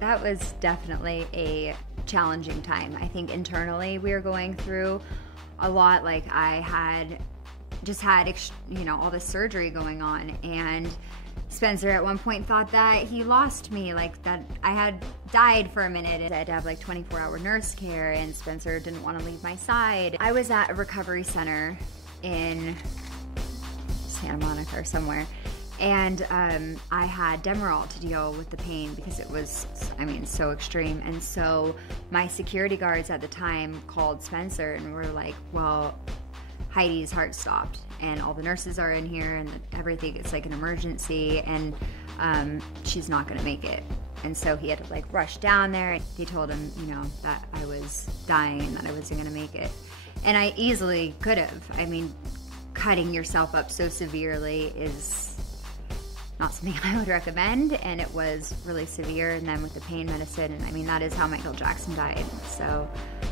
That was definitely a challenging time. I think internally we were going through a lot. Like I had just had, you know, all this surgery going on, and Spencer at one point thought that he lost me, like that I had died for a minute. I had to have like 24-hour nurse care, and Spencer didn't want to leave my side. I was at a recovery center in Santa Monica or somewhere, and I had Demerol to deal with the pain because it was, I mean, so extreme. And so my security guards at the time called Spencer and were like, well, Heidi's heart stopped and all the nurses are in here and everything, it's like an emergency, and she's not gonna make it. And so he had to like rush down there. They told him, you know, that I was dying and that I wasn't gonna make it. And I easily could have. I mean, cutting yourself up so severely is not something I would recommend, and it was really severe. And then with the pain medicine, and I mean, that is how Michael Jackson died. So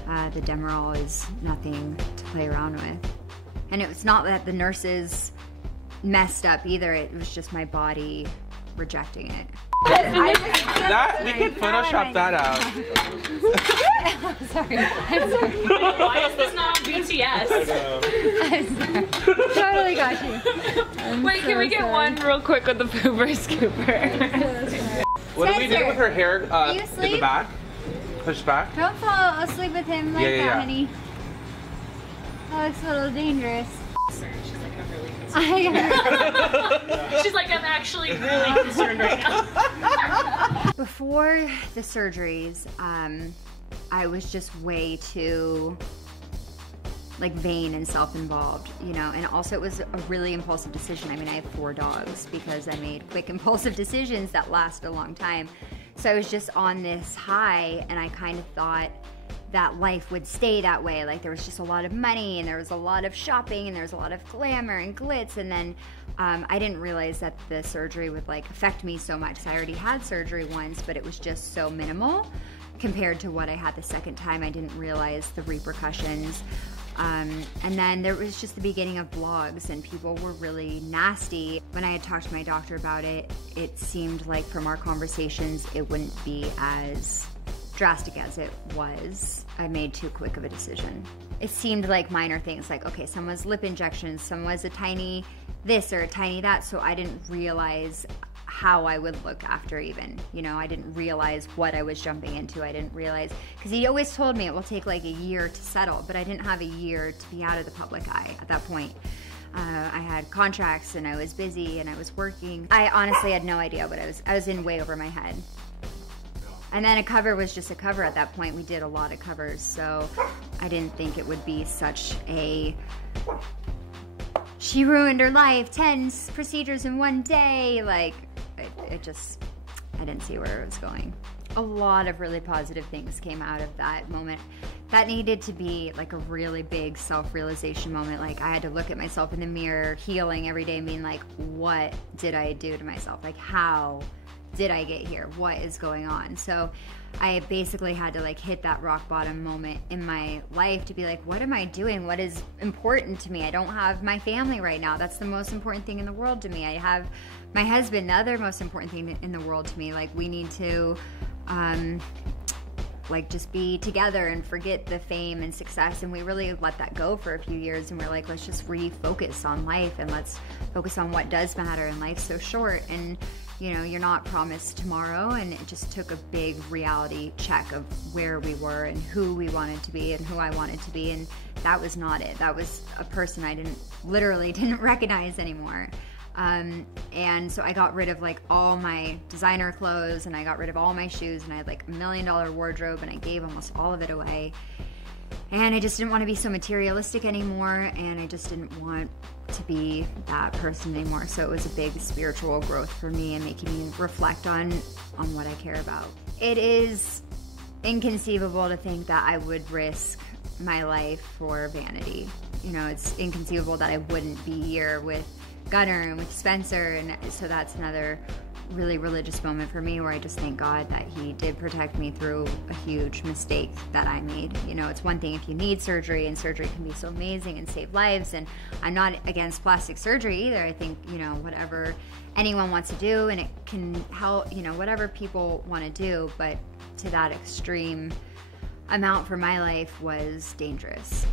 the Demerol is nothing to play around with. And it was not that the nurses messed up either, it was just my body rejecting it. That, we could Photoshop that out. I'm sorry. Why is this not on BTS? I'm sorry. Totally got you. Wait, can we get one real quick with the pooper scooper? What do we do with her hair you in sleep? the back? Push back? Don't fall asleep with him like that, honey. That looks a little dangerous. She's like, I'm really concerned. She's like, I'm actually really concerned right now. Before the surgeries, I was just way too like vain and self-involved, you know, and also it was a really impulsive decision. I mean, I have 4 dogs because I made quick impulsive decisions that last a long time. So I was just on this high, and I kind of thought that life would stay that way. Like there was just a lot of money, and there was a lot of shopping, and there was a lot of glamour and glitz. And then I didn't realize that the surgery would like affect me so much. I already had surgery once, but it was just so minimal compared to what I had the second time. I didn't realize the repercussions. And then there was just the beginning of blogs, and people were really nasty. When I had talked to my doctor about it, it seemed like from our conversations it wouldn't be as drastic as it was. I made too quick of a decision. It seemed like minor things, like, okay, some was lip injections, some was a tiny this or a tiny that, so I didn't realize how I would look after even, you know, I didn't realize what I was jumping into. I didn't realize, because he always told me it will take like a year to settle, but I didn't have a year to be out of the public eye at that point. I had contracts and I was busy and I was working. I honestly had no idea what I was in way over my head. And then a cover was just a cover at that point. We did a lot of covers, so I didn't think it would be such a, she ruined her life, 10 procedures in one day, like, it just, I didn't see where it was going. A lot of really positive things came out of that moment. That needed to be like a really big self-realization moment. Like I had to look at myself in the mirror, healing every day and being like, what did I do to myself? Like how did I get here? What is going on? So I basically had to like hit that rock bottom moment in my life to be like, what am I doing? What is important to me? I don't have my family right now. That's the most important thing in the world to me. I have my husband, the other most important thing in the world to me. Like we need to like just be together and forget the fame and success, and we really let that go for a few years, and we're like, let's just refocus on life and let's focus on what does matter, and life's so short, and you know, you're not promised tomorrow. And it just took a big reality check of where we were and who we wanted to be and who I wanted to be, and that was not it. That was a person I literally didn't recognize anymore. And so I got rid of like all my designer clothes, and I got rid of all my shoes, and I had like $1 million wardrobe, and I gave almost all of it away. And I just didn't want to be so materialistic anymore, and I just didn't want to be that person anymore. So it was a big spiritual growth for me and making me reflect on what I care about. It is inconceivable to think that I would risk my life for Vanity. You know, it's inconceivable that I wouldn't be here with Gunnar and with Spencer, and so that's another really religious moment for me where I just thank God that he did protect me through a huge mistake that I made. You know, it's one thing if you need surgery, and surgery can be so amazing and save lives, and I'm not against plastic surgery either. I think, you know, whatever anyone wants to do, and it can help, you know, whatever people want to do, but to that extreme amount for my life was dangerous.